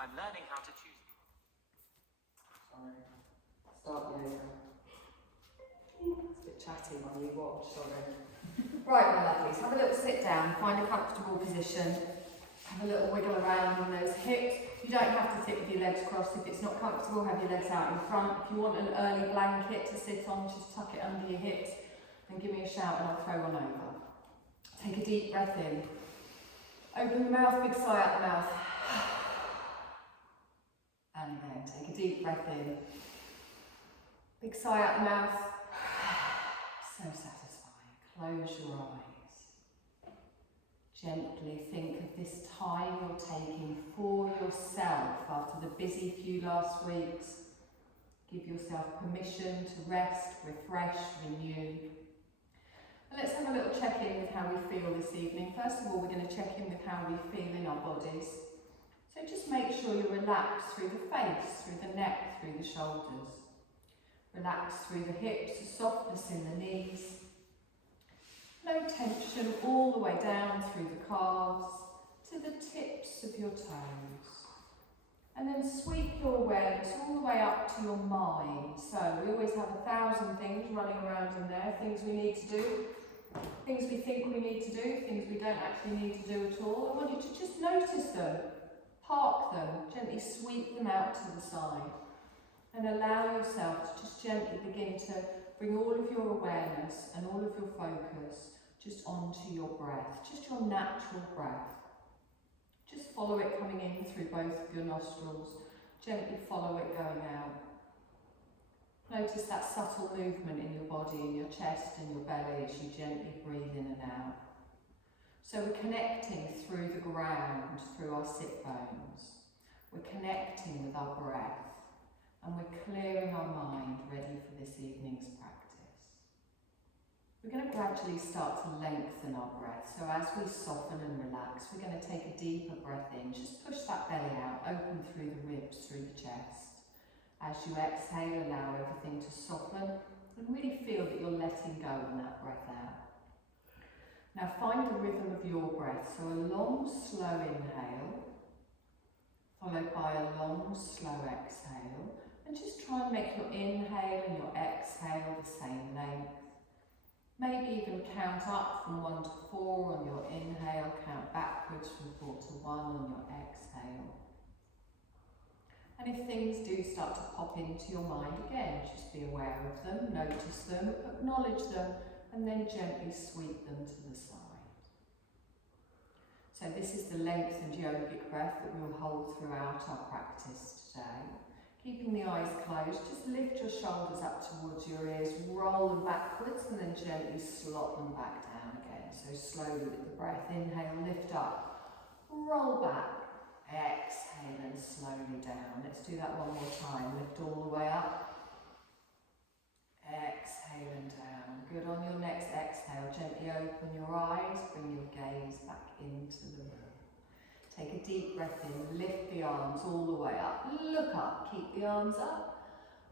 I'm learning how to choose. Sorry. Start yoga. It's a bit chatty while you watch, sorry. Right, my lovelies, have a little sit down, find a comfortable position, have a little wiggle around on those hips. You don't have to sit with your legs crossed. If it's not comfortable, have your legs out in front. If you want an early blanket to sit on, just tuck it under your hips and give me a shout and I'll throw one over. Take a deep breath in. Open the mouth, big sigh out the mouth. And again, take a deep breath in. Big sigh out the mouth. So satisfying. Close your eyes. Gently think of this time you're taking for yourself after the busy few last weeks. Give yourself permission to rest, refresh, renew. And let's have a little check-in with how we feel this evening. First of all, we're going to check in with how we feel in our bodies. So just make sure you're relaxed through the face, through the neck, through the shoulders. Relax through the hips, softness in the knees. No tension all the way down through the calves to the tips of your toes. And then sweep your awareness all the way up to your mind. So we always have 1,000 things running around in there, things we need to do, things we think we need to do, things we don't actually need to do at all. I want you to just notice them, park them, gently sweep them out to the side. And allow yourself to just gently begin to bring all of your awareness and all of your focus just onto your breath, just your natural breath. Just follow it coming in through both of your nostrils, gently follow it going out. Notice that subtle movement in your body, in your chest and your belly as you gently breathe in and out. So we're connecting through the ground, through our sit bones. We're connecting with our breath. And we're clearing our mind, ready for this evening's practice. We're going to gradually start to lengthen our breath. So as we soften and relax, we're going to take a deeper breath in. Just push that belly out, open through the ribs, through the chest. As you exhale, allow everything to soften and really feel that you're letting go on that breath out. Now find the rhythm of your breath. So a long, slow inhale, followed by a long, slow exhale. And just try and make your inhale and your exhale the same length. Maybe even count up from 1 to 4 on your inhale, count backwards from 4 to 1 on your exhale. And if things do start to pop into your mind again, just be aware of them, notice them, acknowledge them, and then gently sweep them to the side. So this is the lengthened yogic breath that we will hold throughout our practice today. Keeping the eyes closed, just lift your shoulders up towards your ears, roll them backwards and then gently slot them back down again. So slowly with the breath, inhale, lift up, roll back, exhale and slowly down. Let's do that one more time. Lift all the way up, exhale and down. Good. On your next exhale, gently open your eyes, bring your gaze back into the room. Take a deep breath in, lift the arms all the way up, look up, keep the arms up,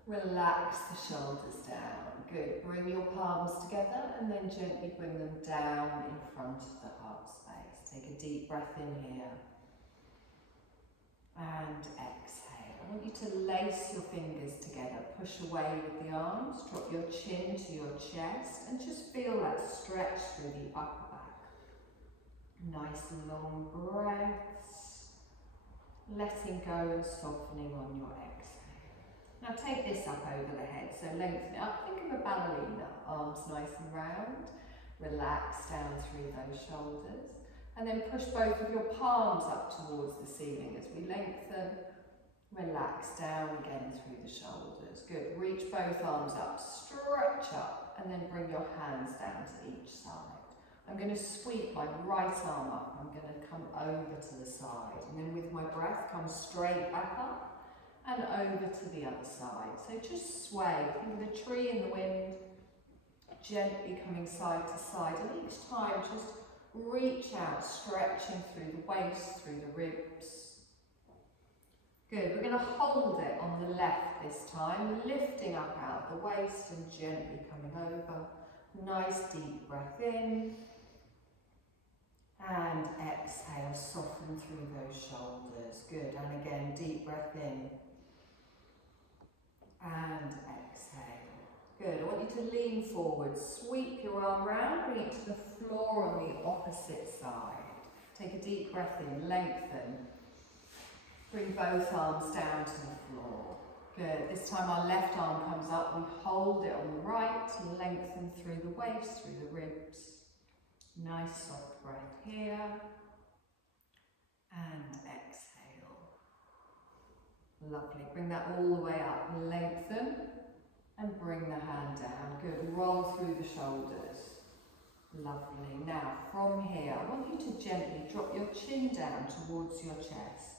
relax the shoulders down. Good, bring your palms together and then gently bring them down in front of the heart space. Take a deep breath in here and exhale. I want you to lace your fingers together, push away with the arms, drop your chin to your chest and just feel that stretch through the upper back. Nice long breaths, letting go and softening on your exhale. Now take this up over the head, so lengthen it up, think of a ballerina, arms nice and round, relax down through those shoulders, and then push both of your palms up towards the ceiling as we lengthen, relax down again through the shoulders. Good, reach both arms up, stretch up, and then bring your hands down to each side. I'm going to sweep my right arm up. I'm going to come over to the side. And then with my breath, come straight back up and over to the other side. So just sway. Think of a tree in the wind, gently coming side to side. And each time, just reach out, stretching through the waist, through the ribs. Good. We're going to hold it on the left this time, lifting up out the waist and gently coming over. Nice deep breath in. And exhale, soften through those shoulders. Good, and again, deep breath in. And exhale. Good, I want you to lean forward, sweep your arm round, bring it to the floor on the opposite side. Take a deep breath in, lengthen. Bring both arms down to the floor. Good, this time our left arm comes up, we hold it on the right, lengthen through the waist, through the ribs. Nice soft breath here. And exhale. Lovely, bring that all the way up, lengthen and bring the hand down. Good, roll through the shoulders. Lovely, now from here I want you to gently drop your chin down towards your chest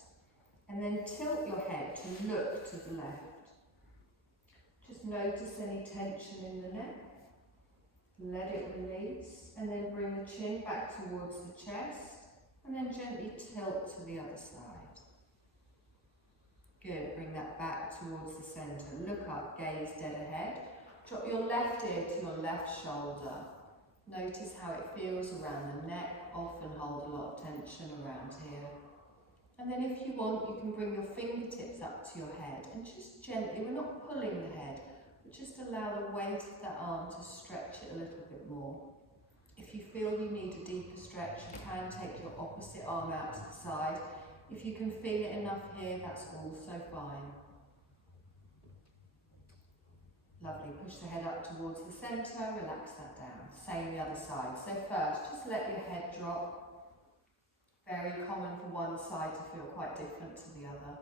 and then tilt your head to look to the left. Just notice any tension in the neck, let it release and then bring the chin back towards the chest and then gently tilt to the other side. Good, bring that back towards the centre. Look up, gaze dead ahead. Drop your left ear to your left shoulder. Notice how it feels around the neck. Often hold a lot of tension around here. And then if you want, you can bring your fingertips up to your head and just gently, we're not pulling the head, but just allow the weight of that arm to stretch it a little bit more. If you feel you need a deeper stretch, you can take your opposite arm out to the side. If you can feel it enough here, that's also fine. Lovely, push the head up towards the centre, relax that down. Same the other side. So first, just let your head drop. Very common for one side to feel quite different to the other.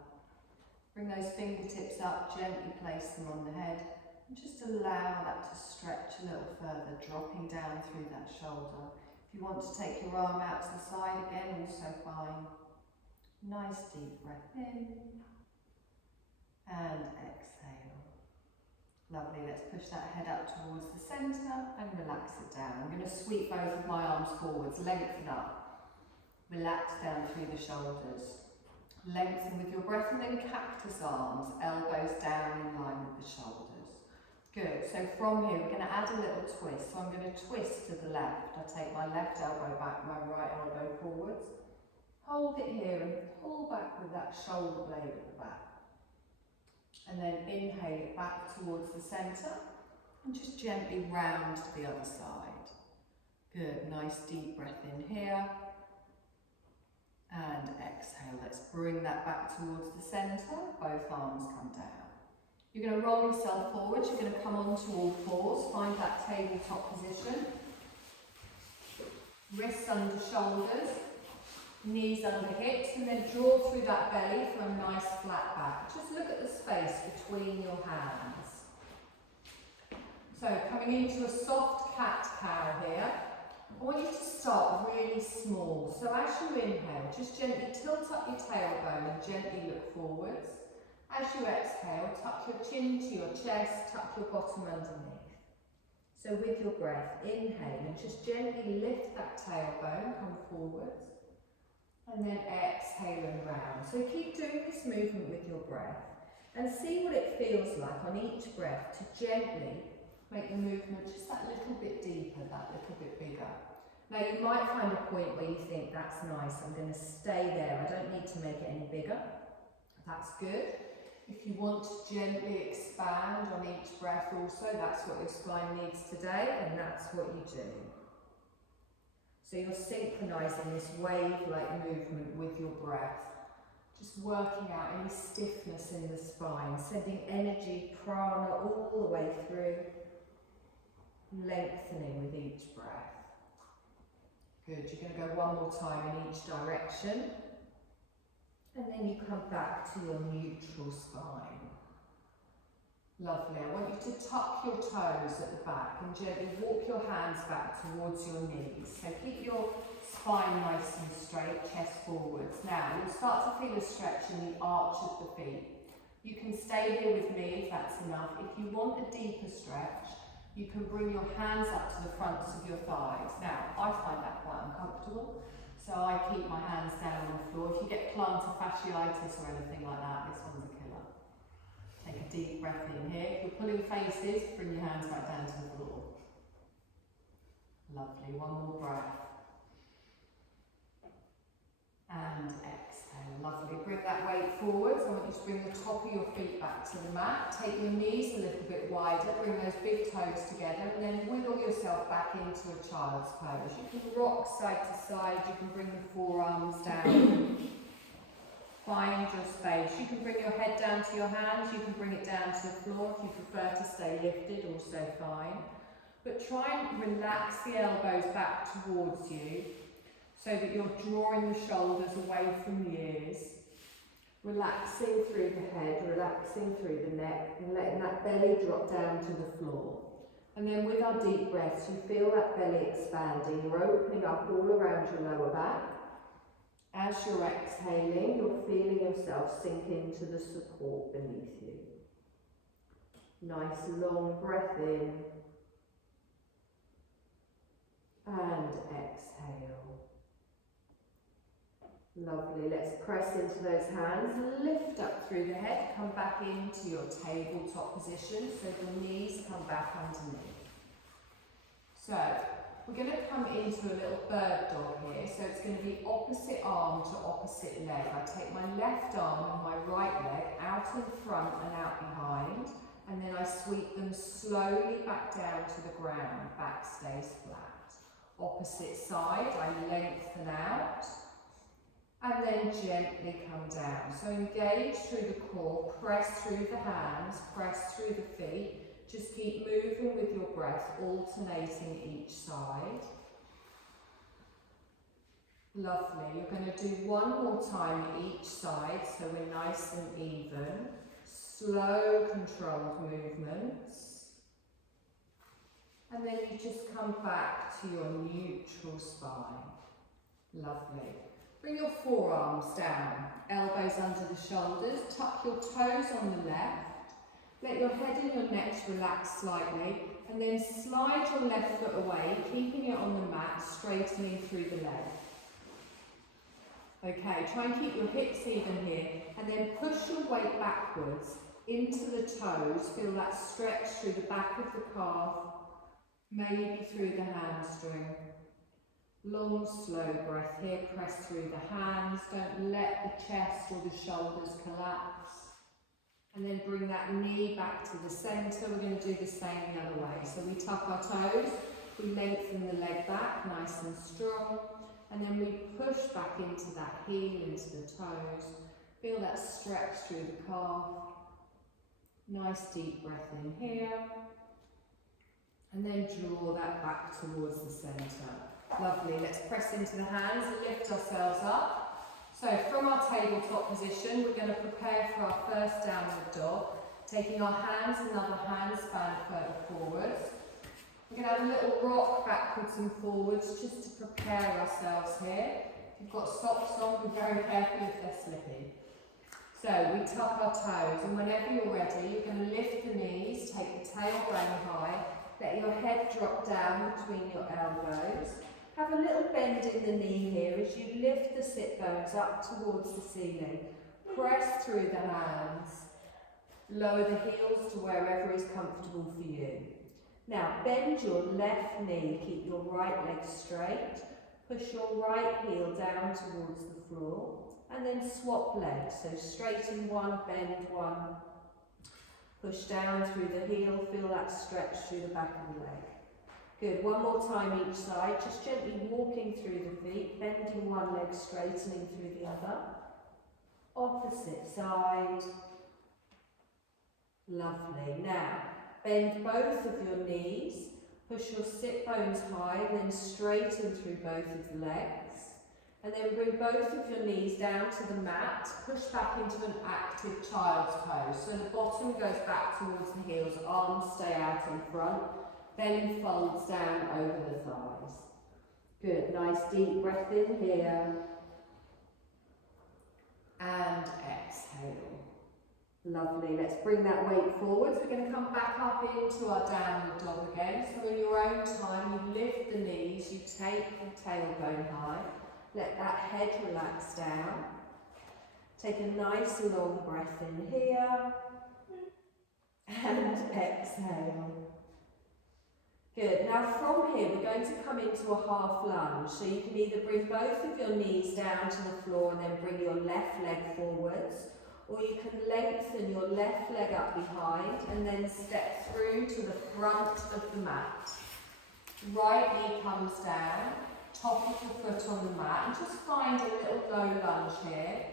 Bring those fingertips up, gently place them on the head, and just allow that to stretch a little further, dropping down through that shoulder. If you want to take your arm out to the side again, also fine. Nice deep breath in and exhale. Lovely, let's push that head up towards the centre and relax it down. I'm going to sweep both of my arms forwards, lengthen up. Relax down through the shoulders. Lengthen with your breath and then cactus arms, elbows down in line with the shoulders. Good, so from here we're going to add a little twist. So I'm going to twist to the left. I take my left elbow back, my right elbow forwards. Hold it here and pull back with that shoulder blade at the back. And then inhale it back towards the centre and just gently round to the other side. Good, nice deep breath in here. And exhale, let's bring that back towards the centre, both arms come down. You're going to roll yourself forwards, you're going to come onto all fours, find that tabletop position. Wrists under shoulders, knees under hips, and then draw through that belly for a nice flat back. Just look at the space between your hands. So coming into a soft cat-cow here. I want you to start really small. So as you inhale, just gently tilt up your tailbone and gently look forwards. As you exhale, tuck your chin to your chest, tuck your bottom underneath. So with your breath, inhale and just gently lift that tailbone, come forwards. And then exhale and round. So keep doing this movement with your breath and see what it feels like on each breath to gently make the movement just that little bit deeper, that little bit bigger. Now you might find a point where you think, that's nice, I'm going to stay there, I don't need to make it any bigger. That's good. If you want to gently expand on each breath also, that's what your spine needs today, and that's what you do. So you're synchronising this wave-like movement with your breath. Just working out any stiffness in the spine, sending energy, prana, all the way through. Lengthening with each breath. Good, you're going to go one more time in each direction. And then you come back to your neutral spine. Lovely, I want you to tuck your toes at the back and gently walk your hands back towards your knees. So keep your spine nice and straight, chest forwards. Now, you'll start to feel a stretch in the arch of the feet. You can stay here with me if that's enough. If you want a deeper stretch, you can bring your hands up to the fronts of your thighs. Now, I find that quite uncomfortable, so I keep my hands down on the floor. If you get plantar fasciitis or anything like that, this one's a killer. Take a deep breath in here. If you're pulling faces, bring your hands back down to the floor. Lovely, one more breath. And exhale Lovely. Bring that weight forwards. I want you to bring the top of your feet back to the mat. Take your knees a little bit wider. Bring those big toes together and then wiggle yourself back into a child's pose. You can rock side to side. You can bring the forearms down. Find your space. You can bring your head down to your hands. You can bring it down to the floor. If you prefer to stay lifted, also fine. But try and relax the elbows back towards you, so that you're drawing the shoulders away from the ears, relaxing through the head, relaxing through the neck, and letting that belly drop down to the floor. And then with our deep breaths, you feel that belly expanding. You're opening up all around your lower back. As you're exhaling, you're feeling yourself sink into the support beneath you. Nice long breath in and exhale. Lovely. Let's press into those hands, lift up through the head, come back into your tabletop position so the knees come back underneath. So we're going to come into a little bird dog here, so it's going to be opposite arm to opposite leg. I take my left arm and my right leg out in front and out behind, and then I sweep them slowly back down to the ground. Back stays flat. Opposite side, I lengthen out. And then gently come down. So engage through the core, press through the hands, press through the feet. Just keep moving with your breath, alternating each side. Lovely. You're going to do one more time each side, so we're nice and even. Slow, controlled movements. And then you just come back to your neutral spine. Lovely. Bring your forearms down, elbows under the shoulders, tuck your toes on the left, let your head and your neck relax slightly, and then slide your left foot away, keeping it on the mat, straightening through the leg. Okay, try and keep your hips even here, and then push your weight backwards into the toes, feel that stretch through the back of the calf, maybe through the hamstring. Long, slow breath here, press through the hands, don't let the chest or the shoulders collapse. And then bring that knee back to the centre. We're going to do the same the other way. So we tuck our toes, we lengthen the leg back, nice and strong. And then we push back into that heel, into the toes. Feel that stretch through the calf. Nice deep breath in here. And then draw that back towards the centre. Lovely. Let's press into the hands and lift ourselves up. So from our tabletop position, we're going to prepare for our first downward dog. Taking our hands and other hands span further forwards. We're going to have a little rock backwards and forwards just to prepare ourselves here. If you've got socks on, be very careful if they're slippy. So we tuck our toes, and whenever you're ready, you're going to lift the knees, take the tailbone high, let your head drop down between your elbows. Have a little bend in the knee here as you lift the sit bones up towards the ceiling. Press through the hands. Lower the heels to wherever is comfortable for you. Now bend your left knee, keep your right leg straight. Push your right heel down towards the floor. And then swap legs, so straighten one, bend one. Push down through the heel, feel that stretch through the back of the leg. Good, one more time each side, just gently walking through the feet, bending one leg, straightening through the other. Opposite side. Lovely. Now, bend both of your knees, push your sit bones high, then straighten through both of the legs. And then bring both of your knees down to the mat, push back into an active child's pose. So the bottom goes back towards the heels, arms stay out in front. Belly folds down over the thighs. Good, nice deep breath in here. And exhale. Lovely, let's bring that weight forwards. We're going to come back up into our downward dog again. So in your own time, you lift the knees, you take the tailbone high. Let that head relax down. Take a nice long breath in here. And exhale. Good. Now from here we're going to come into a half lunge. So you can either bring both of your knees down to the floor and then bring your left leg forwards, or you can lengthen your left leg up behind and then step through to the front of the mat. Right knee comes down, top of the foot on the mat, and just find a little low lunge here.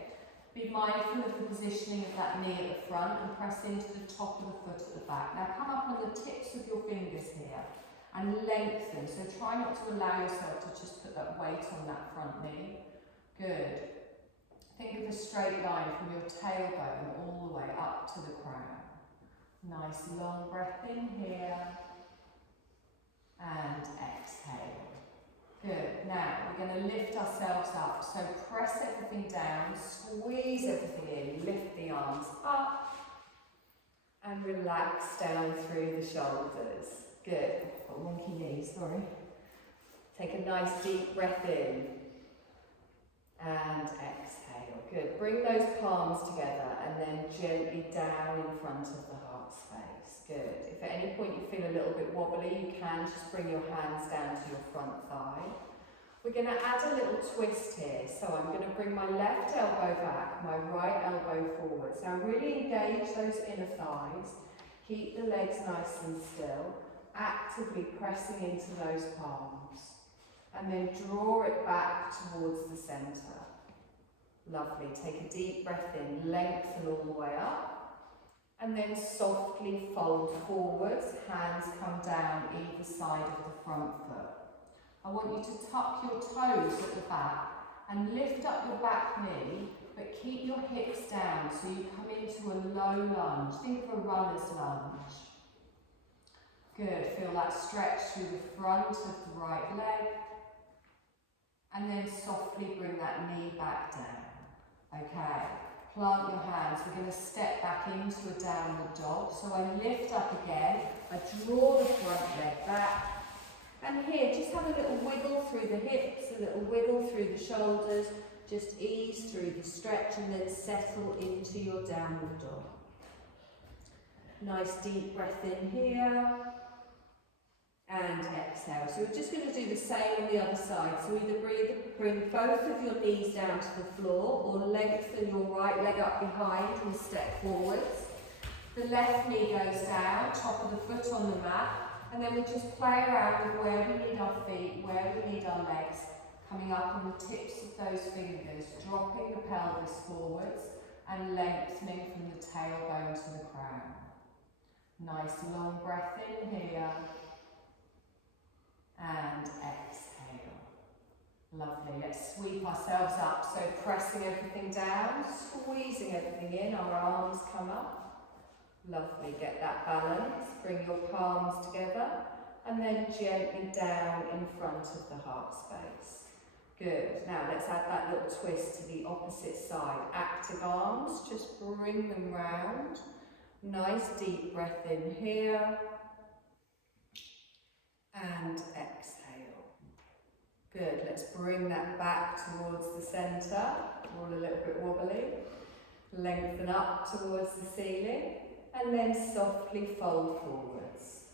Be mindful of the positioning of that knee at the front and press into the top of the foot at the back. Now come up on the tips of your fingers here and lengthen. So try not to allow yourself to just put that weight on that front knee. Good. Think of a straight line from your tailbone all the way up to the crown. Nice long breath in here and exhale. Good. Now we're going to lift ourselves up. So press everything down, squeeze everything in, lift the arms up and relax down through the shoulders. Good. I've got wonky knees, sorry. Take a nice deep breath in and exhale. Good. Bring those palms together and then gently down in front of the heart space. Good. If at any point you feel a little bit wobbly, you can just bring your hands down to your front thigh. We're going to add a little twist here. So I'm going to bring my left elbow back, my right elbow forwards. Now really engage those inner thighs. Keep the legs nice and still. Actively pressing into those palms. And then draw it back towards the centre. Lovely. Take a deep breath in, lengthen all the way up. And then softly fold forwards, hands come down either side of the front foot. I want you to tuck your toes at the back and lift up your back knee, but keep your hips down so you come into a low lunge. Think of a runner's lunge. Good, feel that stretch through the front of the right leg. And then softly bring that knee back down. Okay. Plant your hands. We're going to step back into a downward dog. So I lift up again. I draw the front leg back. And here, just have a little wiggle through the hips, a little wiggle through the shoulders. Just ease through the stretch and then settle into your downward dog. Nice deep breath in here. And exhale. So we're just going to do the same on the other side. So either bring both of your knees down to the floor or lengthen your right leg up behind and step forwards. The left knee goes down, top of the foot on the mat, and then we'll just play around with where we need our feet, where we need our legs, coming up on the tips of those fingers, dropping the pelvis forwards and lengthening from the tailbone to the crown. Nice long breath in here. And exhale. Lovely. Let's sweep ourselves up. So pressing everything down, squeezing everything in. Our arms come up. Lovely. Get that balance. Bring your palms together and then gently down in front of the heart space. Good. Now let's add that little twist to the opposite side. Active arms. Just bring them round. Nice deep breath in here. And exhale. Good, let's bring that back towards the centre. All a little bit wobbly. Lengthen up towards the ceiling and then softly fold forwards.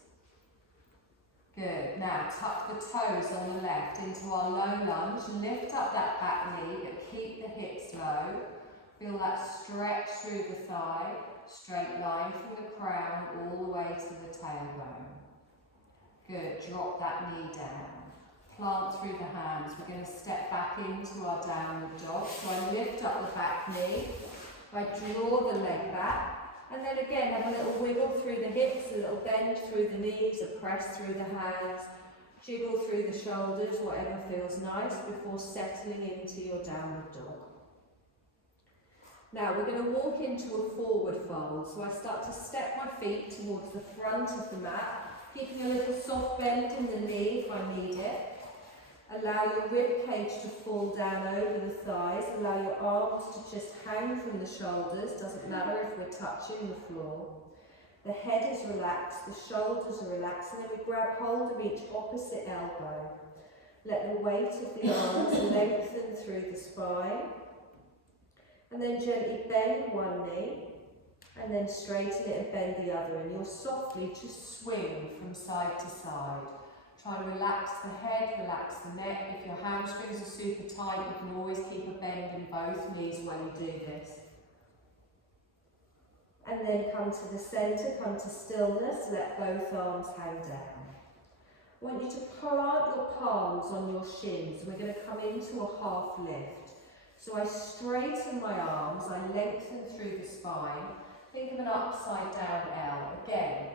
Good, now tuck the toes on the left into our low lunge. Lift up that back knee but keep the hips low. Feel that stretch through the thigh. Straight line from the crown all the way to the tailbone. Good, drop that knee down. Plant through the hands. We're going to step back into our downward dog. So I lift up the back knee. I draw the leg back. And then again, have a little wiggle through the hips, a little bend through the knees, a press through the hands, jiggle through the shoulders, whatever feels nice, before settling into your downward dog. Now we're going to walk into a forward fold. So I start to step my feet towards the front of the mat. Keeping a little soft bend in the knee if I need it. Allow your rib cage to fall down over the thighs. Allow your arms to just hang from the shoulders. Doesn't matter if we're touching the floor. The head is relaxed, the shoulders are relaxed, and then we grab hold of each opposite elbow. Let the weight of the arms lengthen through the spine. And then gently bend one knee And then straighten it and bend the other, and you'll softly just swing from side to side. Try and relax the head, relax the neck. If your hamstrings are super tight, you can always keep a bend in both knees while you do this. And then come to the centre, come to stillness, let both arms hang down. I want you to plant your palms on your shins. We're going to come into a half lift. So I straighten my arms, I lengthen through the spine. Think of an upside down L. Again,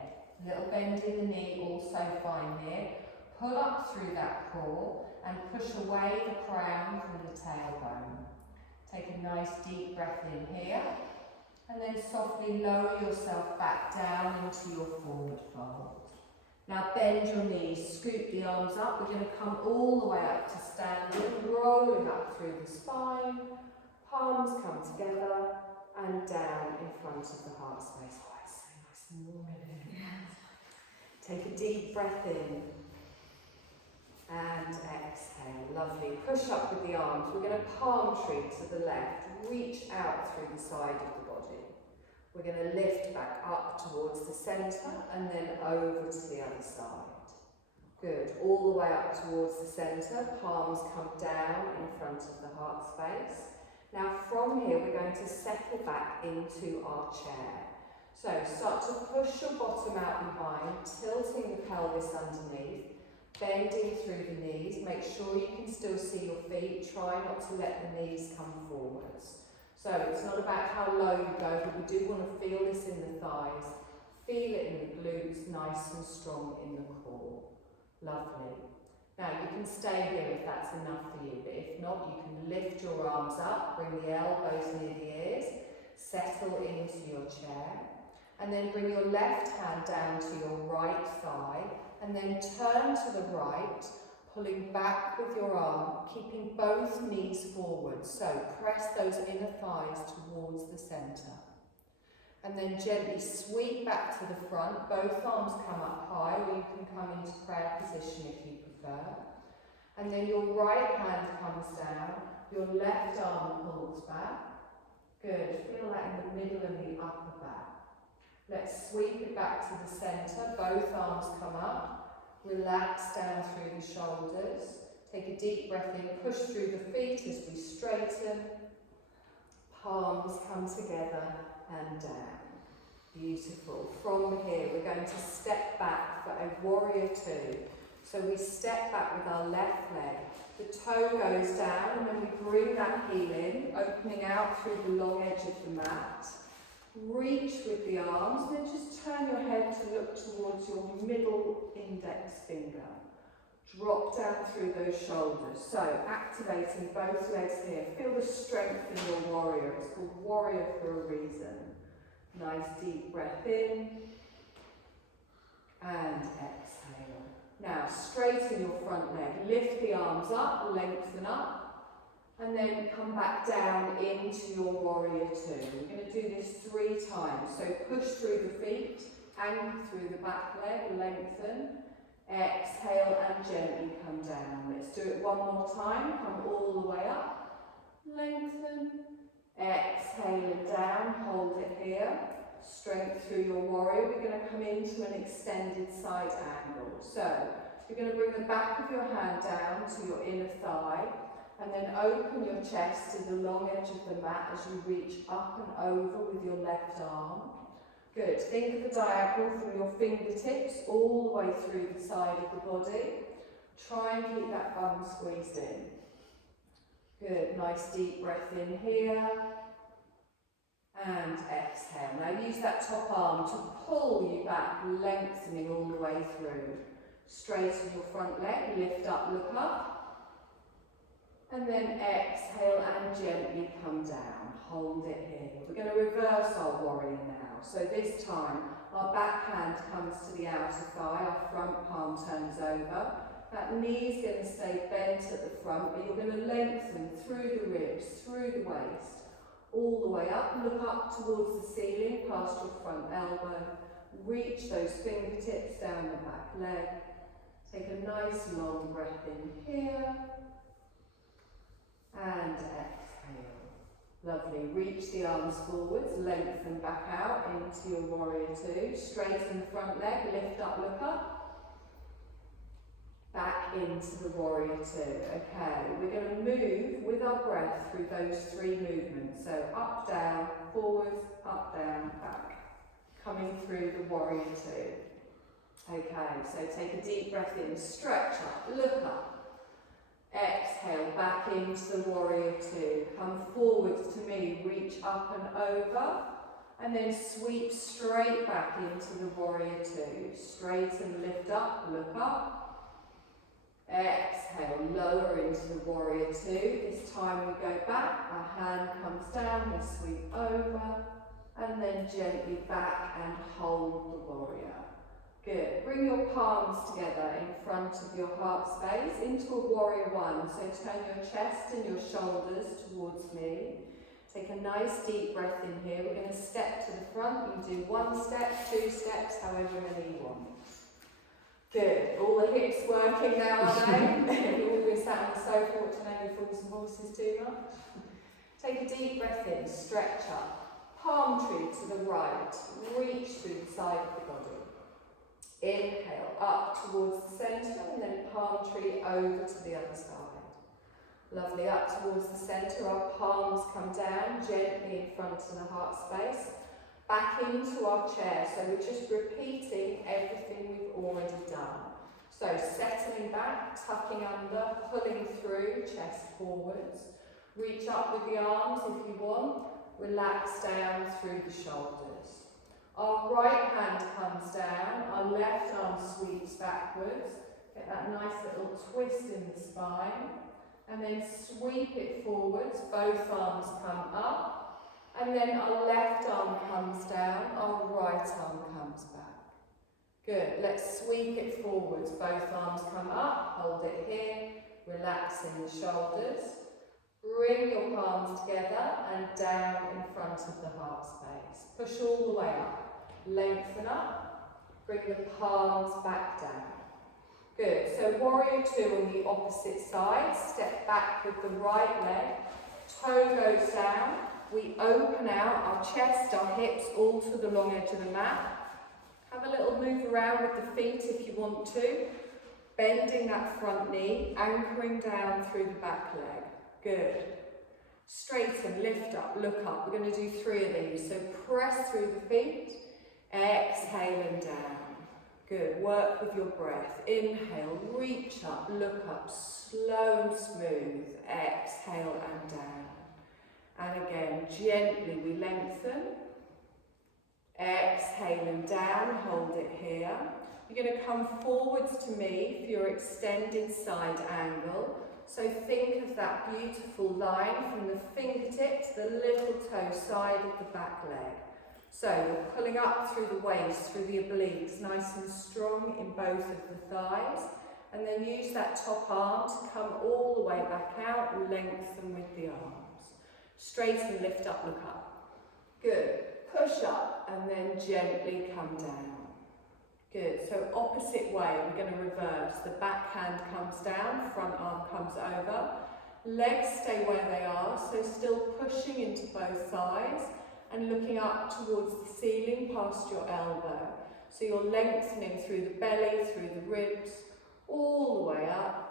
a little bend in the knee, also fine here. Pull up through that core and push away the crown from the tailbone. Take a nice deep breath in here. And then softly lower yourself back down into your forward fold. Now bend your knees, scoop the arms up. We're going to come all the way up to standing, rolling up through the spine. Palms come together and down in front of the heart space. Oh, it's so nice and warm in here. Take a deep breath in and exhale. Lovely. Push up with the arms. We're going to palm tree to the left. Reach out through the side of the body. We're going to lift back up towards the centre and then over to the other side. Good. All the way up towards the centre. Palms come down in front of the heart space. Now from here we're going to settle back into our chair. So start to push your bottom out behind, tilting the pelvis underneath, bending through the knees. Make sure you can still see your feet. Try not to let the knees come forwards. So it's not about how low you go, but we do want to feel this in the thighs. Feel it in the glutes, nice and strong in the core. Lovely. Now you can stay here if that's enough for you, but if not, you can lift your arms up, bring the elbows near the ears, settle into your chair, and then bring your left hand down to your right thigh, and then turn to the right, pulling back with your arm, keeping both knees forward. So press those inner thighs towards the centre. And then gently sweep back to the front. Both arms come up high, or you can come into prayer position if you prefer. And then your right hand comes down, your left arm pulls back. Good. Feel that in the middle and the upper back. Let's sweep it back to the centre. Both arms come up. Relax down through the shoulders. Take a deep breath in. Push through the feet as we straighten. Palms come together and down. Beautiful. From here, we're going to step back for a warrior two. So we step back with our left leg. The toe goes down, and then we bring that heel in, opening out through the long edge of the mat. Reach with the arms, then just turn your head to look towards your middle index finger. Drop down through those shoulders. So activating both legs here. Feel the strength in your warrior. It's called warrior for a reason. Nice deep breath in and exhale. Now straighten your front leg. Lift the arms up, lengthen up. And then come back down into your warrior two. We're going to do this 3 times. So push through the feet, anchor through the back leg, lengthen. Exhale and gently come down. Let's do it one more time. Come all the way up. Lengthen. Exhale and down. Hold it here. Strength through your warrior. We're going to come into an extended side angle. So you're going to bring the back of your hand down to your inner thigh. And then open your chest to the long edge of the mat as you reach up and over with your left arm. Good. Think of the diagonal from your fingertips all the way through the side of the body. Try and keep that bum squeezed in. Good. Nice deep breath in here. And exhale. Now use that top arm to pull you back, lengthening all the way through. Straighten your front leg, lift up, look up. And then exhale and gently come down. Hold it here. We're going to reverse our warrior now. So this time, our back hand comes to the outer thigh, our front palm turns over. That knee is going to stay bent at the front, but you're going to lengthen through the ribs, through the waist, all the way up. Look up towards the ceiling, past your front elbow. Reach those fingertips down the back leg. Take a nice long breath in here. And exhale. Lovely. Reach the arms forwards, lengthen back out into your warrior two. Straighten the front leg, lift up, look up. Back into the warrior two. Okay, we're going to move with our breath through those three movements. So up, down, forwards, up, down, back. Coming through the warrior two. Okay, so take a deep breath in, stretch up, look up. Exhale, back into the warrior two. Come forwards to me, reach up and over. And then sweep straight back into the warrior two. Straighten, lift up, look up. Exhale, lower into the warrior two. This time we go back, our hand comes down, we sweep over, and then gently back and hold the warrior. Good. Bring your palms together in front of your heart space into a warrior one. So turn your chest and your shoulders towards me. Take a nice deep breath in here. We're going to step to the front. You can do 1 step, 2 steps, however many you want. Good. All the hips working now, are they? You've always sat on the sofa watching any Fools and Horses too much. Take a deep breath in, stretch up. Palm tree to the right. Reach through the side of the body. Inhale, up towards the centre, and then palm tree over to the other side. Lovely, up towards the centre, our palms come down, gently in front of the heart space. Back into our chair, so we're just repeating everything we've already done. So settling back, tucking under, pulling through, chest forwards. Reach up with the arms if you want. Relax down through the shoulders. Our right hand comes down, our left arm sweeps backwards. Get that nice little twist in the spine. And then sweep it forwards, both arms come up. And then our left arm comes down, our right arm comes back. Good, let's sweep it forwards, both arms come up, hold it here, relaxing the shoulders. Bring your palms together and down in front of the heart space. Push all the way up, lengthen up, bring the palms back down. Good, so warrior two on the opposite side, step back with the right leg, toe goes down. We open out our chest, our hips, all to the long edge of the mat. Have a little move around with the feet if you want to. Bending that front knee, anchoring down through the back leg. Good. Straighten, lift up, look up. We're going to do 3 of these. So press through the feet, exhale and down. Good. Work with your breath. Inhale, reach up, look up, slow and smooth. Exhale and down. And again, gently we lengthen. Exhale and down, hold it here. You're going to come forwards to me for your extended side angle. So think of that beautiful line from the fingertip to the little toe side of the back leg. So you're pulling up through the waist, through the obliques, nice and strong in both of the thighs. And then use that top arm to come all the way back out, lengthen with the arms. Straighten, lift up, look up. Good. Push up and then gently come down. Good. So opposite way, we're going to reverse. The back hand comes down, front arm comes over. Legs stay where they are, so still pushing into both thighs and looking up towards the ceiling past your elbow. So you're lengthening through the belly, through the ribs, all the way up.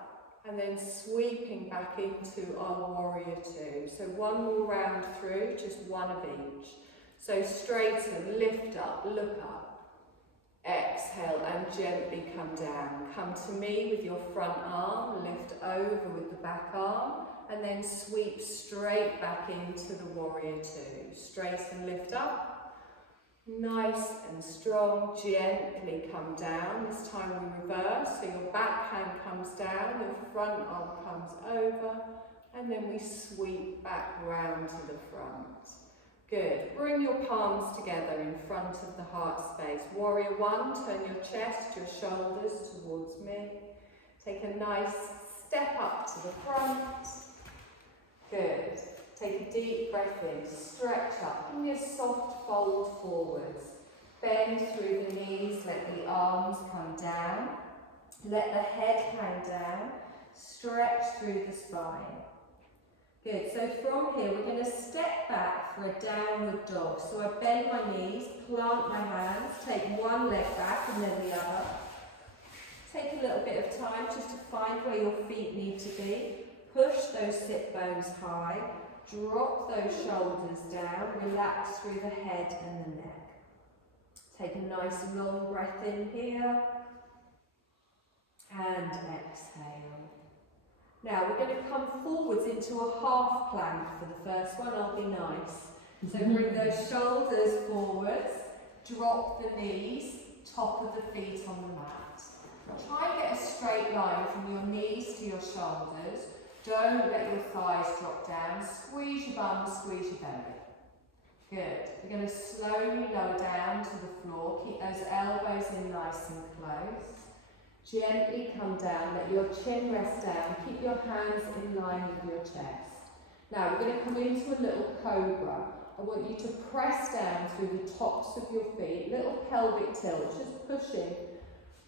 And then sweeping back into our warrior two. So one more round through, just one of each. So straighten, lift up, look up. Exhale and gently come down. Come to me with your front arm, lift over with the back arm, and then sweep straight back into the warrior two. Straighten, lift up. Nice and strong, gently come down. This time we reverse, so your back hand comes down, your front arm comes over, and then we sweep back round to the front. Good. Bring your palms together in front of the heart space. Warrior one, turn your chest, your shoulders towards me. Take a nice step up to the front. Good. Take a deep breath in, stretch up, give me a soft fold forwards. Bend through the knees, let the arms come down. Let the head hang down, stretch through the spine. Good, so from here we're going to step back for a downward dog. So I bend my knees, plant my hands, take one leg back and then the other. Take a little bit of time just to find where your feet need to be. Push those sit bones high, drop those shoulders down, relax through the head and the neck. Take a nice long breath in here and exhale. Now we're going to come forwards into a half plank for the first one. I'll be nice. So bring those shoulders forwards, drop the knees, top of the feet on the mat. Try and get a straight line from your knees to your shoulders. Don't let your thighs drop down. Squeeze your bum, squeeze your belly. Good. We're going to slowly lower down to the floor. Keep those elbows in nice and close. Gently come down, let your chin rest down, keep your hands in line with your chest. Now we're going to come into a little cobra. I want you to press down through the tops of your feet, little pelvic tilt, just pushing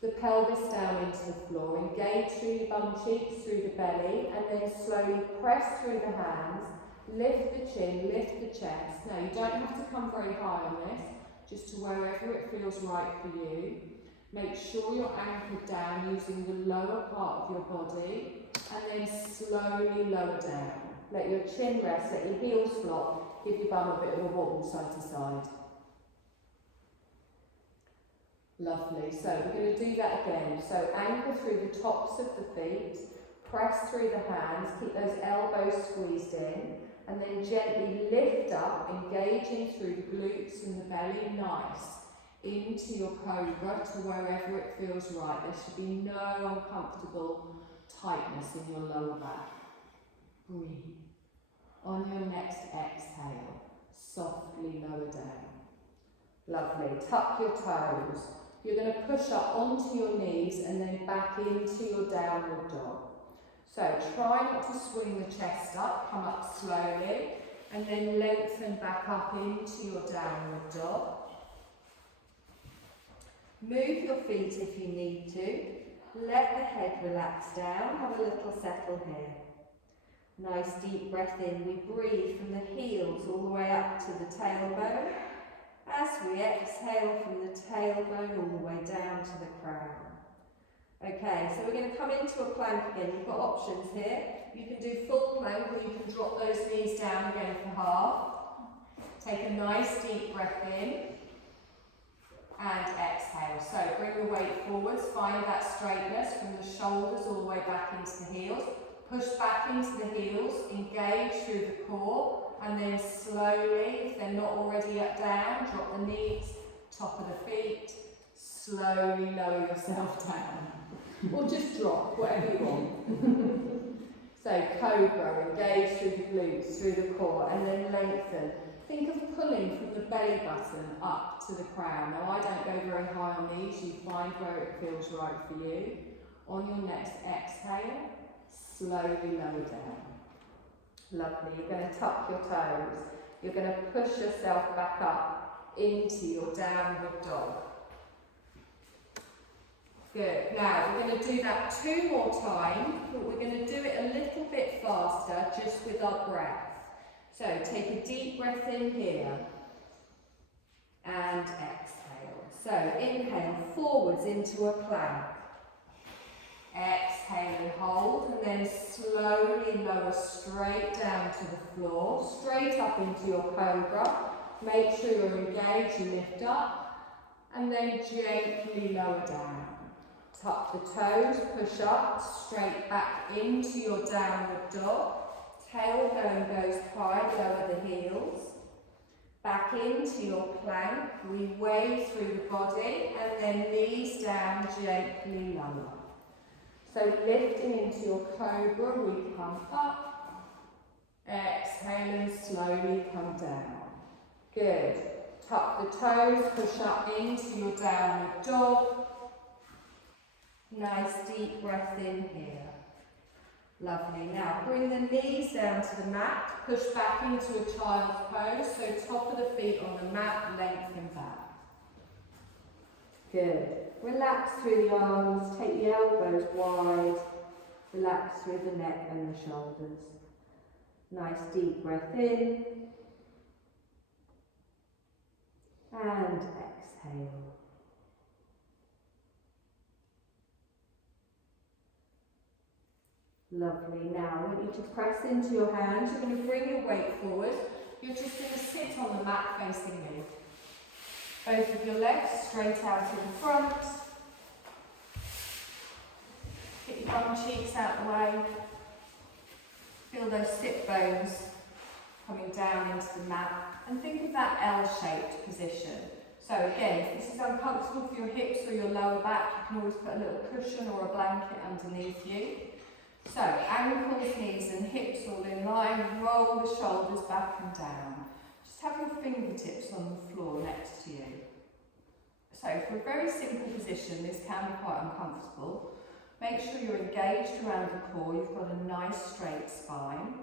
the pelvis down into the floor. Engage through your bum cheeks, through the belly, and then slowly press through the hands, lift the chin, lift the chest. Now you don't have to come very high on this, just to wherever it feels right for you. Make sure you're anchored down using the lower part of your body and then slowly lower down. Let your chin rest, let your heels flop, give your bum a bit of a wobble side to side. Lovely, so we're going to do that again. So anchor through the tops of the feet, press through the hands, keep those elbows squeezed in and then gently lift up, engaging through the glutes and the belly, nice. Into your cobra to wherever it feels right. There should be no uncomfortable tightness in your lower back. Breathe. On your next exhale, softly lower down. Lovely. Tuck your toes. You're going to push up onto your knees and then back into your downward dog. So try not to swing the chest up, come up slowly and then lengthen back up into your downward dog. Move your feet if you need to. Let the head relax down. Have a little settle here. Nice deep breath in. We breathe from the heels all the way up to the tailbone. As we exhale from the tailbone all the way down to the crown. Okay, so we're going to come into a plank again. You've got options here. You can do full plank or you can drop those knees down again for half. Take a nice deep breath in. And exhale. So bring the weight forwards, find that straightness from the shoulders all the way back into the heels. Push back into the heels, engage through the core, and then slowly, if they're not already up down, drop the knees, top of the feet, slowly lower yourself down. Or just drop, whatever you want. So cobra, engage through the glutes, through the core, and then lengthen. Think of pulling from the belly button up to the crown. Now I don't go very high on these, you find where it feels right for you. On your next exhale, slowly lower down. Lovely, you're going to tuck your toes. You're going to push yourself back up into your downward dog. Good, now we're going to do that 2 more times, but we're going to do it a little bit faster just with our breath. So take a deep breath in here and exhale. So inhale forwards into a plank. Exhale and hold and then slowly lower straight down to the floor, straight up into your cobra. Make sure you're engaged, you lift up and then gently lower down. Tuck the toes, push up, straight back into your downward dog. Tailbone goes high, lower the heels. Back into your plank, we wave through the body and then knees down, gently lower. So lifting into your cobra, we come up. Exhale and slowly come down. Good. Tuck the toes, push up into your downward dog. Nice deep breath in here. Lovely. Now bring the knees down to the mat, push back into a child's pose, so top of the feet on the mat, lengthen back. Good. Relax through the arms, take the elbows wide, relax through the neck and the shoulders. Nice deep breath in. And exhale. Lovely. Now I want you to press into your hands. You're going to bring your weight forward. You're just going to sit on the mat facing you. Both of your legs straight out in front. Get your bum cheeks out the way. Feel those sit bones coming down into the mat. And think of that L-shaped position. So again, if this is uncomfortable for your hips or your lower back, you can always put a little cushion or a blanket underneath you. So ankles, knees and hips all in line. Roll the shoulders back and down. Just have your fingertips on the floor next to you. So for a very simple position, this can be quite uncomfortable. Make sure you're engaged around the core. You've got a nice straight spine.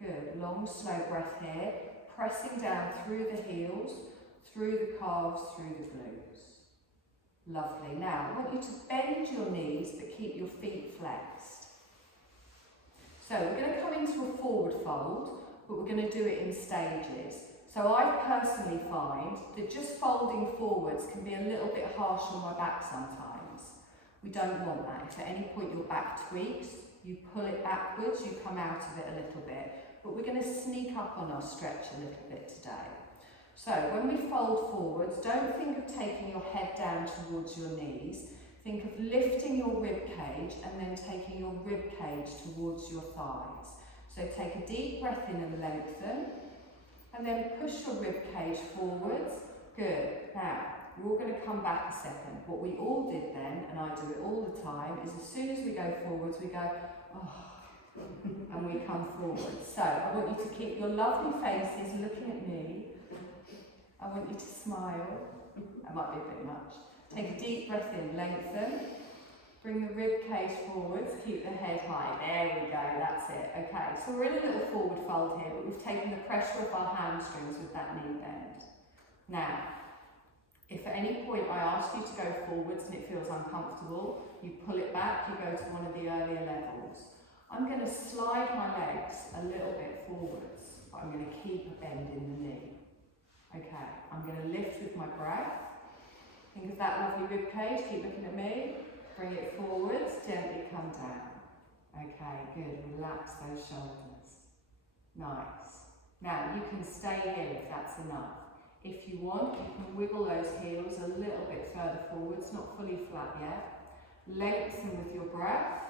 Good. Long, slow breath here. Pressing down through the heels, through the calves, through the glutes. Lovely. Now, I want you to bend your knees, but keep your feet flexed. So we're going to come into a forward fold, but we're going to do it in stages. So I personally find that just folding forwards can be a little bit harsh on my back sometimes. We don't want that. If at any point your back tweaks, you pull it backwards, you come out of it a little bit. But we're going to sneak up on our stretch a little bit today. So when we fold forwards, don't think of taking your head down towards your knees. Think of lifting your rib cage and then taking your rib cage towards your thighs. So take a deep breath in and lengthen. And then push your rib cage forwards. Good. Now, we're all going to come back a second. What we all did then, and I do it all the time, is as soon as we go forwards, we go, oh, and we come forwards. So I want you to keep your lovely faces looking at me. I want you to smile. That might be a bit much. Take a deep breath in, lengthen. Bring the rib cage forwards, keep the head high. There we go, that's it. Okay, so we're in a little forward fold here, but we've taken the pressure off our hamstrings with that knee bend. Now, if at any point I ask you to go forwards and it feels uncomfortable, you pull it back, you go to one of the earlier levels. I'm going to slide my legs a little bit forwards, but I'm going to keep a bend in the knee. Okay, I'm going to lift with my breath. Think of that lovely rib cage, keep looking at me. Bring it forwards, gently come down. Okay, good. Relax those shoulders. Nice. Now, you can stay here if that's enough. If you want, you can wiggle those heels a little bit further forwards, not fully flat yet. Lengthen with your breath.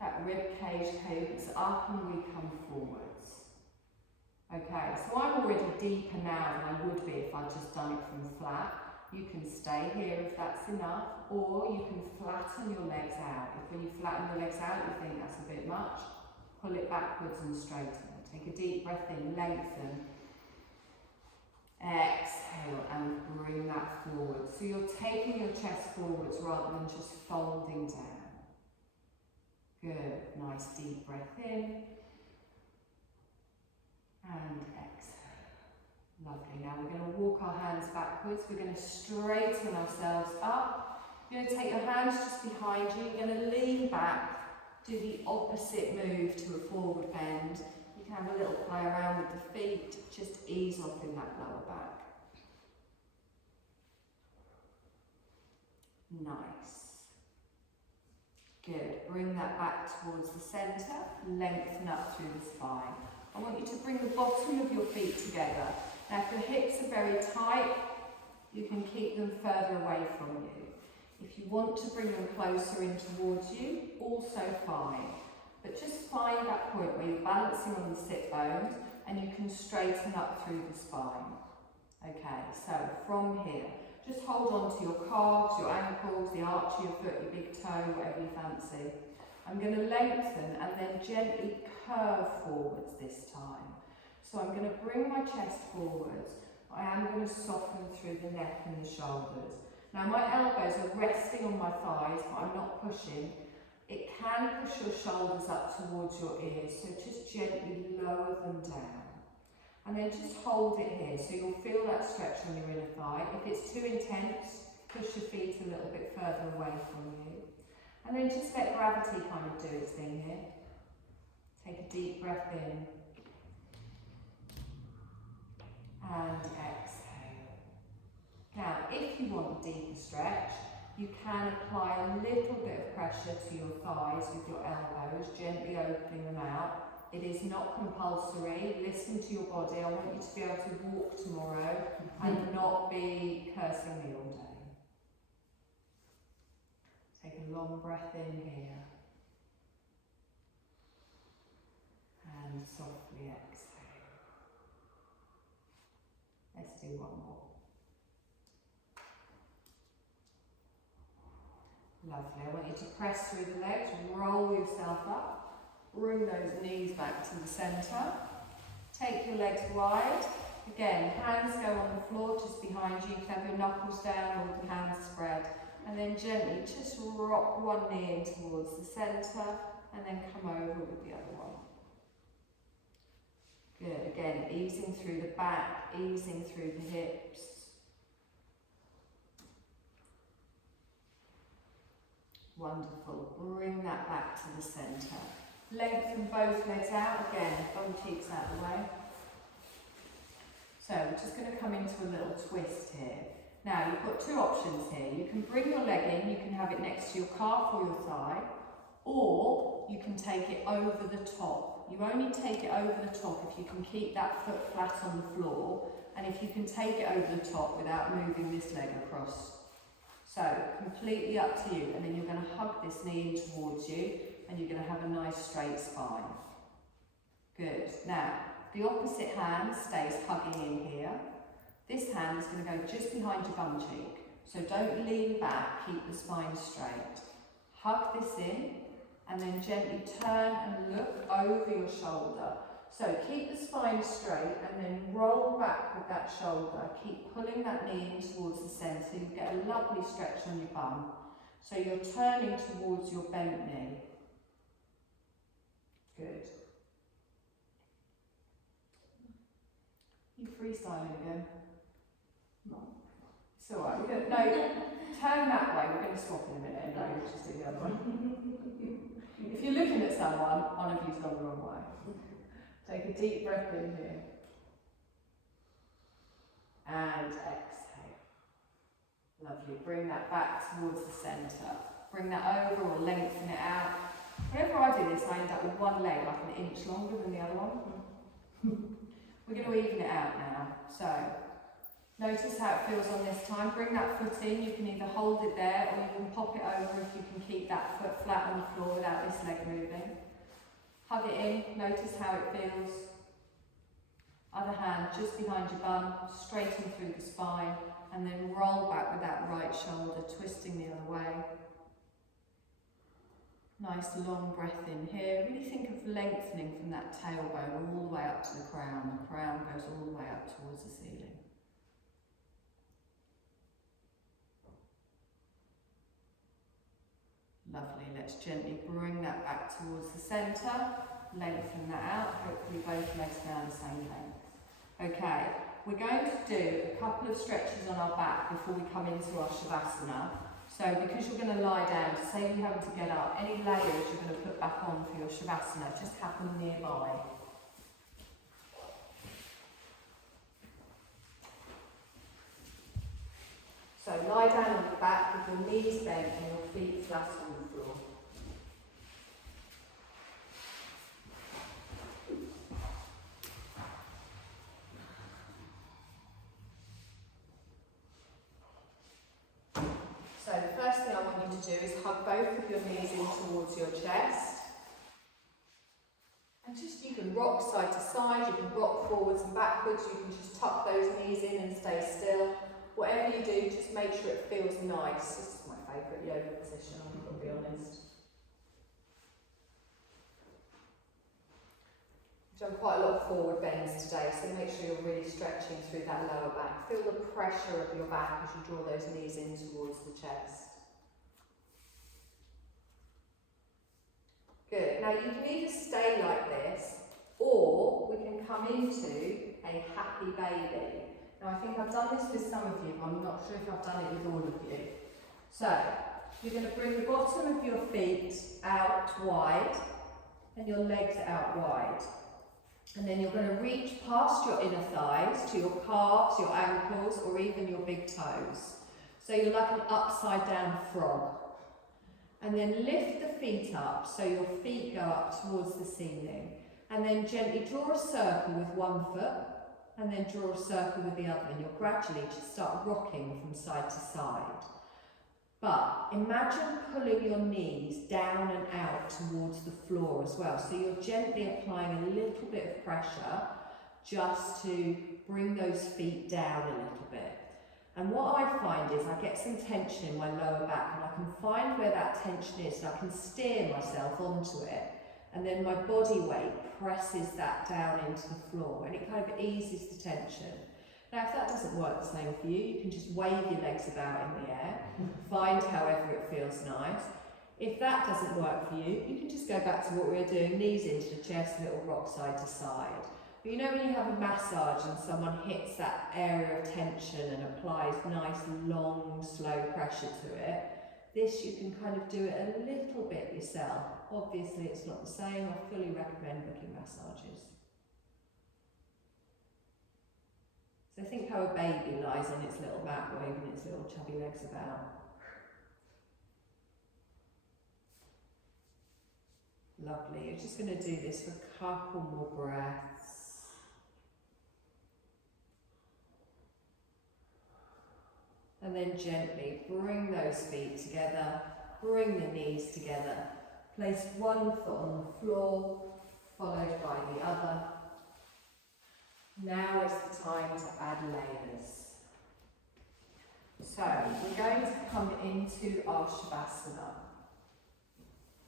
That rib cage comes up and we come forwards. Okay, so I'm already deeper now than I would be if I'd just done it from flat. You can stay here if that's enough, or you can flatten your legs out. If when you flatten your legs out you think that's a bit much, pull it backwards and straighten. Take a deep breath in, lengthen. Exhale and bring that forward. So you're taking your chest forwards rather than just folding down. Good, nice deep breath in. And exhale. Lovely. Now we're going to walk our hands backwards. We're going to straighten ourselves up. You're going to take your hands just behind you. You're going to lean back, do the opposite move to a forward bend. You can have a little play around with the feet. Just ease off in that lower back. Nice. Good. Bring that back towards the centre. Lengthen up through the spine. I want you to bring the bottom of your feet together. Now if your hips are very tight, you can keep them further away from you. If you want to bring them closer in towards you, also fine. But just find that point where you're balancing on the sit bones and you can straighten up through the spine. Okay, so from here, just hold on to your calves, your ankles, the arch of your foot, your big toe, whatever you fancy. I'm going to lengthen and then gently curve forwards this time. So I'm going to bring my chest forwards. I am going to soften through the neck and the shoulders. Now my elbows are resting on my thighs, but I'm not pushing. It can push your shoulders up towards your ears, so just gently lower them down. And then just hold it here, so you'll feel that stretch on your inner thigh. If it's too intense, push your feet a little bit further away from you. And then just let gravity kind of do its thing here. Take a deep breath in, and exhale. Now, if you want a deeper stretch, you can apply a little bit of pressure to your thighs with your elbows, gently opening them out. It is not compulsory. Listen to your body. I want you to be able to walk tomorrow and not be cursing me all day. Take a long breath in here. And softly exhale. Let's do one more. Lovely. I want you to press through the legs, roll yourself up, bring those knees back to the centre. Take your legs wide. Again, hands go on the floor just behind you. You can have your knuckles down or the hands spread. And then gently just rock one knee in towards the centre and then come over with the other one. Good. Again, easing through the back, easing through the hips. Wonderful. Bring that back to the centre. Lengthen both legs out. Again, bum cheeks out of the way. So we're just going to come into a little twist here. Now you've got two options here. You can bring your leg in, you can have it next to your calf or your thigh, or you can take it over the top. You only take it over the top if you can keep that foot flat on the floor, and if you can take it over the top without moving this leg across. So completely up to you, and then you're going to hug this knee in towards you, and you're going to have a nice straight spine. Good. Now, the opposite hand stays hugging in here. This hand is going to go just behind your bum cheek. So don't lean back, keep the spine straight. Hug this in, and then gently turn and look over your shoulder. So keep the spine straight and then roll back with that shoulder. Keep pulling that knee in towards the centre. You get a lovely stretch on your bum. So you're turning towards your bent knee. Good. You freestyling again? No. It's alright. No, turn that way. We're going to swap in a minute anyway. We'll just do the other one. If you're looking at someone, one of you's gone the wrong way. Take a deep breath in here. And exhale. Lovely. Bring that back towards the centre. Bring that over or lengthen it out. Whenever I do this, I end up with one leg like an inch longer than the other one. We're going to even it out now. So, notice how it feels on this time. Bring that foot in. You can either hold it there or you can pop it over if you can keep that foot flat on the floor without this leg moving. Hug it in. Notice how it feels. Other hand just behind your bum, straighten through the spine, and then roll back with that right shoulder, twisting the other way. Nice long breath in here. Really think of lengthening from that tailbone all the way up to the crown. The crown goes all the way up towards the ceiling. Lovely. Let's gently bring that back towards the centre. Lengthen that out. Hopefully both legs are now the same length. Okay, we're going to do a couple of stretches on our back before we come into our Shavasana. So because you're going to lie down, to save you having to get up, any layers you're going to put back on for your Shavasana just happen nearby. So lie down on your back with your knees bent and your feet flat on the floor. So the first thing I want you to do is hug both of your knees in towards your chest. And just, you can rock side to side, you can rock forwards and backwards, you can just tuck those knees in and stay still. Whatever you do, just make sure it feels nice. This is my favourite yoga position, I'm going to be honest. I've done quite a lot of forward bends today, so make sure you're really stretching through that lower back. Feel the pressure of your back as you draw those knees in towards the chest. Good. Now you can either stay like this, or we can come into a happy baby. Now I think I've done this with some of you, but I'm not sure if I've done it with all of you. So, you're going to bring the bottom of your feet out wide, and your legs out wide. And then you're going to reach past your inner thighs to your calves, your ankles, or even your big toes. So you're like an upside down frog. And then lift the feet up so your feet go up towards the ceiling. And then gently draw a circle with one foot and then draw a circle with the other. And you'll gradually just start rocking from side to side. But imagine pulling your knees down and out towards the floor as well. So you're gently applying a little bit of pressure just to bring those feet down a little bit. And what I find is I get some tension in my lower back, and I can find where that tension is, and I can steer myself onto it. And then my body weight presses that down into the floor, and it kind of eases the tension. Now, if that doesn't work the same for you, you can just wave your legs about in the air, find however it feels nice. If that doesn't work for you, you can just go back to what we were doing, knees into the chest, little rock side to side. But you know when you have a massage and someone hits that area of tension and applies nice, long, slow pressure to it, this you can kind of do it a little bit yourself. Obviously it's not the same, I fully recommend booking massages. So think how a baby lies on its little mat waving its little chubby legs about. Lovely, you're just going to do this for a couple more breaths. And then gently bring those feet together, bring the knees together. Place one foot on the floor, followed by the other. Now is the time to add layers. So we're going to come into our Shavasana.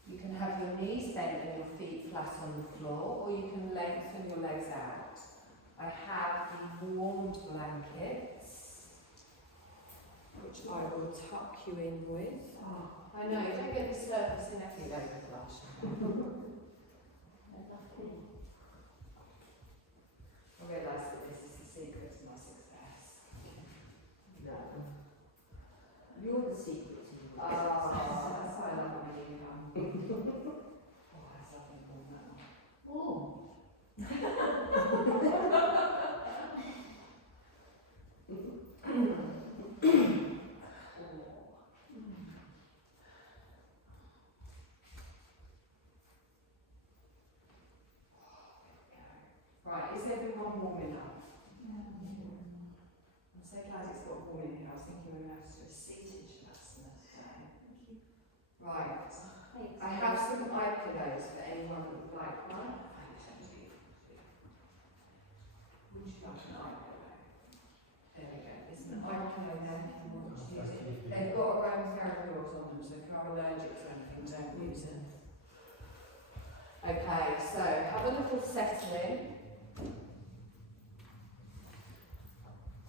You can have your knees bent and your feet flat on the floor, or you can lengthen your legs out. I have the warmed blankets, which I will tuck you in with. Oh, I know, you don't get the surface in every yoga class. I realise that this is the secret to my success. No. You're the secret to your That's why I love it when you come. Oh, that's lovely warm that one. Oh. Right, is everyone warm enough? I'm so glad it's got warm in here. I was thinking we were going to have to do a seated Shavasana today. Right, I have some eye pillows for anyone that would like one. Would you like an eye pillow? There we go. There's an eye pillow there if you want to use it. They've got aromatherapy oils on them, so if you're allergic to anything, don't use it. Okay, so have a little settle in.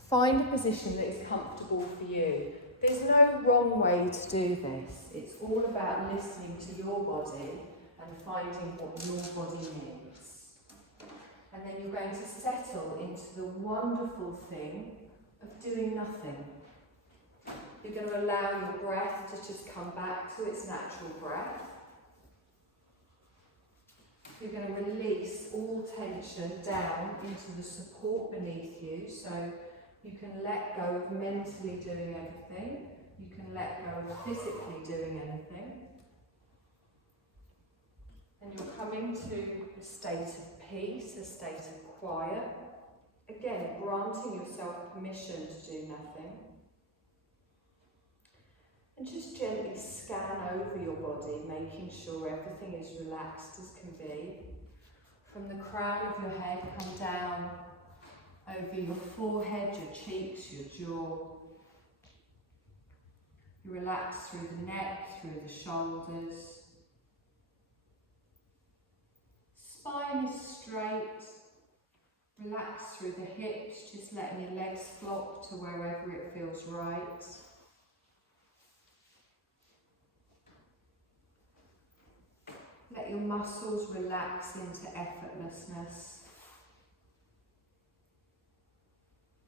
Find a position that is comfortable for you. There's no wrong way to do this. It's all about listening to your body and finding what your body needs. And then you're going to settle into the wonderful thing of doing nothing. You're going to allow your breath to just come back to its natural breath. You're going to release all tension down into the support beneath you, so you can let go of mentally doing everything. You can let go of physically doing anything. And you're coming to a state of peace, a state of quiet. Again, granting yourself permission to do nothing. And just gently scan over your body, making sure everything is relaxed as can be. From the crown of your head, come down over your forehead, your cheeks, your jaw. You relax through the neck, through the shoulders. Spine is straight. Relax through the hips, just letting your legs flop to wherever it feels right. Let your muscles relax into effortlessness.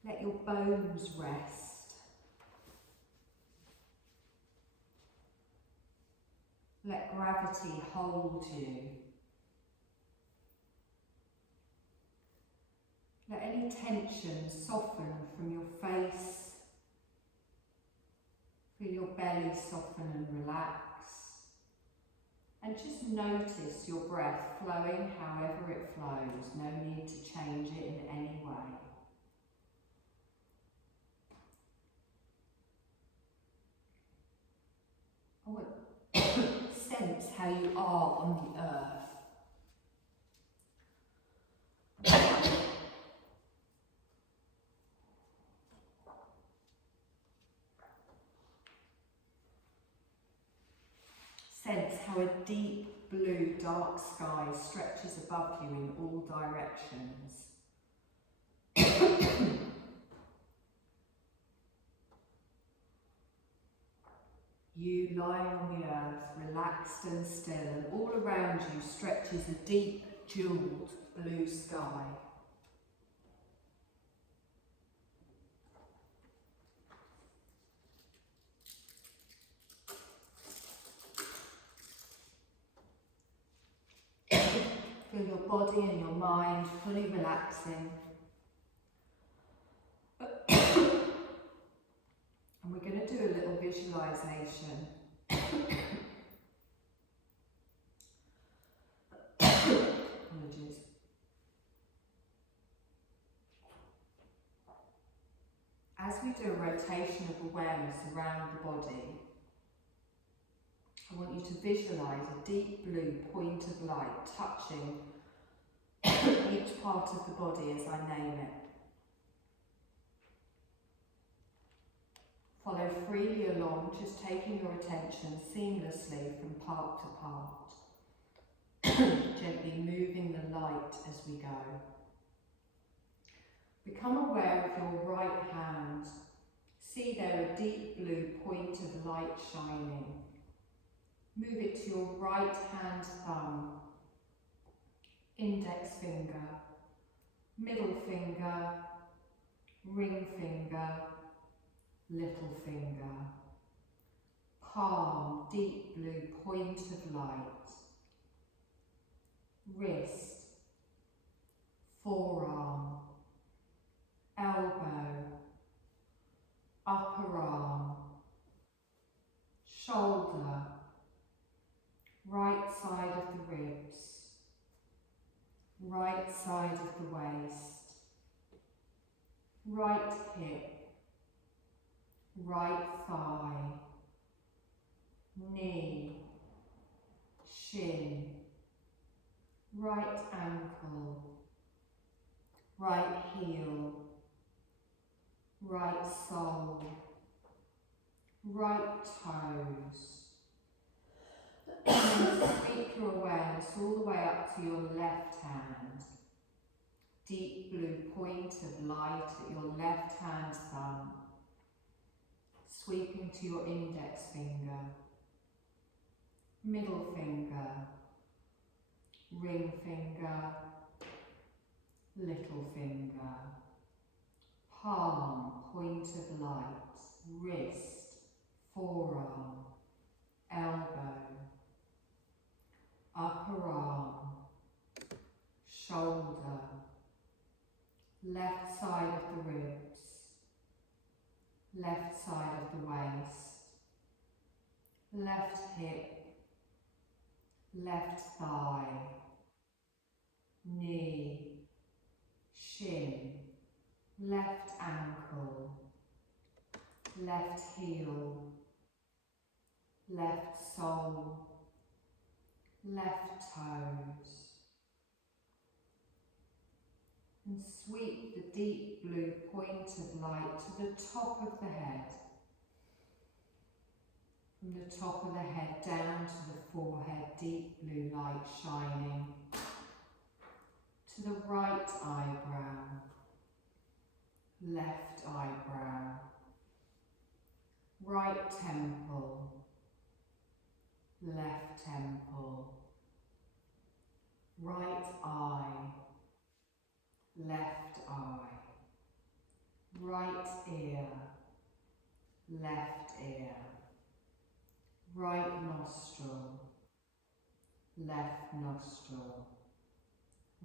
Let your bones rest. Let gravity hold you. Let any tension soften from your face. Feel your belly soften and relax. And just notice your breath flowing however it flows. No need to change it in any way. I want sense how you are on the earth. Sense how a deep blue dark sky stretches above you in all directions. You lying on the earth, relaxed and still, and all around you stretches a deep, jewelled blue sky. Feel your body and your mind fully relaxing. And we're going to do a little visualisation. Apologies. As we do a rotation of awareness around the body, I want you to visualise a deep blue point of light touching each part of the body as I name it. Follow freely along, just taking your attention seamlessly from part to part, gently moving the light as we go. Become aware of your right hand. See there a deep blue point of light shining. Move it to your right hand thumb, index finger, middle finger, ring finger, little finger, palm, deep blue point of light, wrist, forearm, elbow, upper arm, shoulder, right side of the ribs, right side of the waist, right hip, right thigh, knee, shin, right ankle, right heel, right sole, right toes. Sweep your awareness all the way up to your left hand. Deep blue point of light at your left hand thumb. Sweeping to your index finger, middle finger, ring finger, little finger, palm, point of light, wrist, forearm, elbow, upper arm, shoulder, left side of the ribs, left side of the waist, left hip, left thigh, knee, shin, left ankle, left heel, left sole, left toes. And sweep the deep blue point of light to the top of the head. From the top of the head down to the forehead, deep blue light shining. To the right eyebrow, left eyebrow, right temple, left temple, right eye, left eye, right ear, left ear, right nostril, left nostril,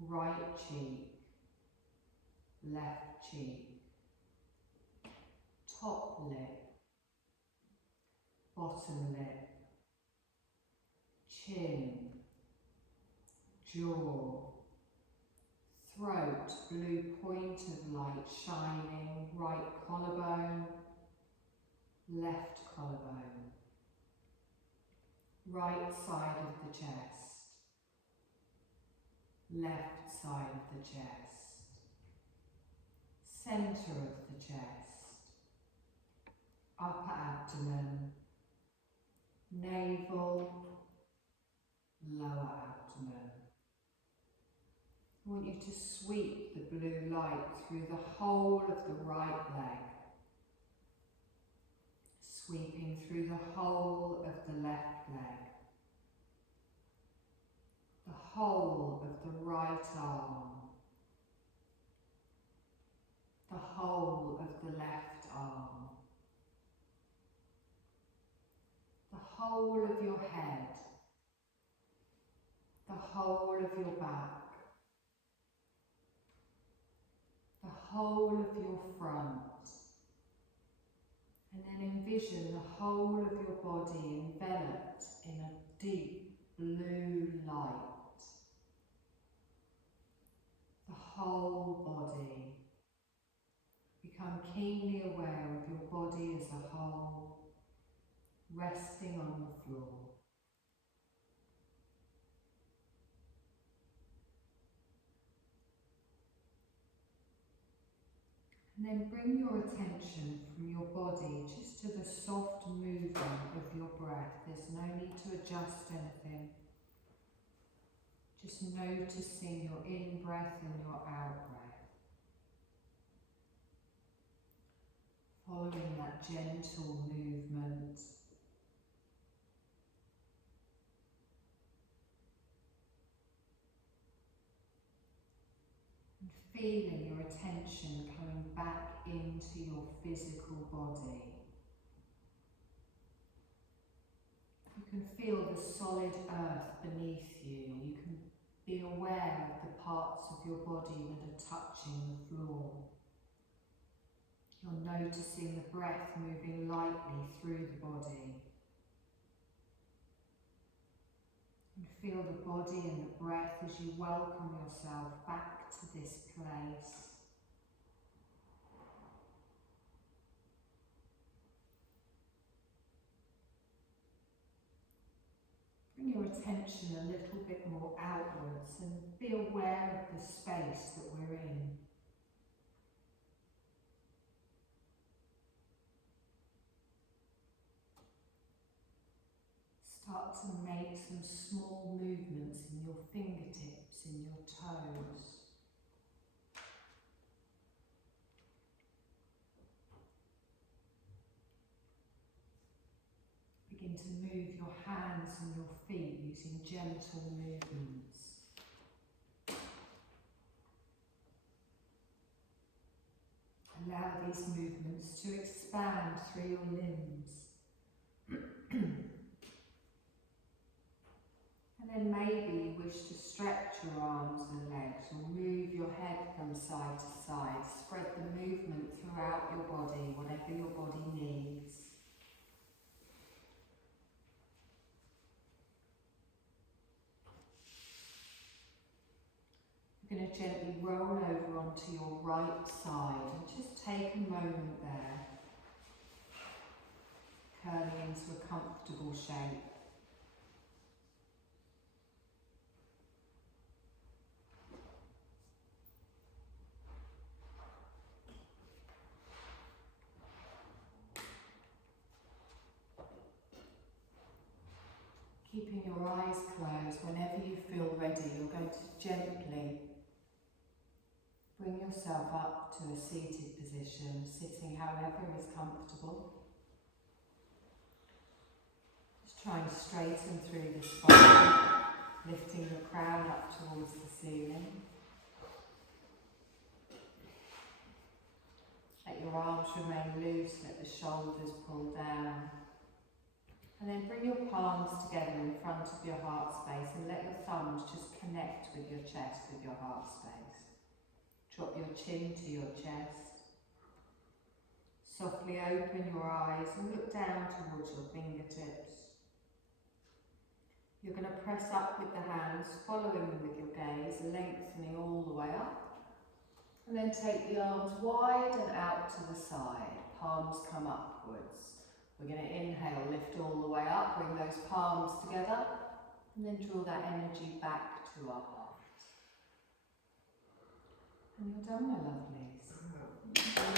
right cheek, left cheek, top lip, bottom lip, chin, jaw, throat, blue point of light shining, right collarbone, left collarbone, right side of the chest, left side of the chest, centre of the chest, upper abdomen, navel, lower abdomen. I want you to sweep the blue light through the whole of the right leg, sweeping through the whole of the left leg, the whole of the right arm, the whole of the left arm, the whole of your head, the whole of your back, the whole of your front, and then envision the whole of your body enveloped in a deep blue light. The whole body. Become keenly aware of your body as a whole, resting on the floor. And then bring your attention from your body just to the soft movement of your breath. There's no need to adjust anything. Just noticing your in-breath and your out-breath. Following that gentle movement. And feeling your attention coming back into your physical body. You can feel the solid earth beneath you. You can be aware of the parts of your body that are touching the floor. You're noticing the breath moving lightly through the body. And feel the body and the breath as you welcome yourself back to this place. Bring your attention a little bit more outwards and be aware of the space that we're in. Start to make some small movements in your fingertips, in your toes. Begin to move your hands and your feet using gentle movements. Allow these movements to expand through your limbs. And then maybe you wish to stretch your arms and legs or move your head from side to side. Spread the movement throughout your body, whatever your body needs. You're going to gently roll over onto your right side and just take a moment there, curling into a comfortable shape. Keeping your eyes closed, whenever you feel ready, you're going to gently bring yourself up to a seated position, sitting however is comfortable. Just try and straighten through the spine, lifting the crown up towards the ceiling. Let your arms remain loose, let the shoulders pull down. And then bring your palms together in front of your heart space and let your thumbs just connect with your chest, with your heart space. Drop your chin to your chest. Softly open your eyes and look down towards your fingertips. You're going to press up with the hands, following them with your gaze, lengthening all the way up. And then take the arms wide and out to the side. Palms come upwards. We're going to inhale, lift all the way up, bring those palms together, and then draw that energy back to our heart. And you're done, my lovelies.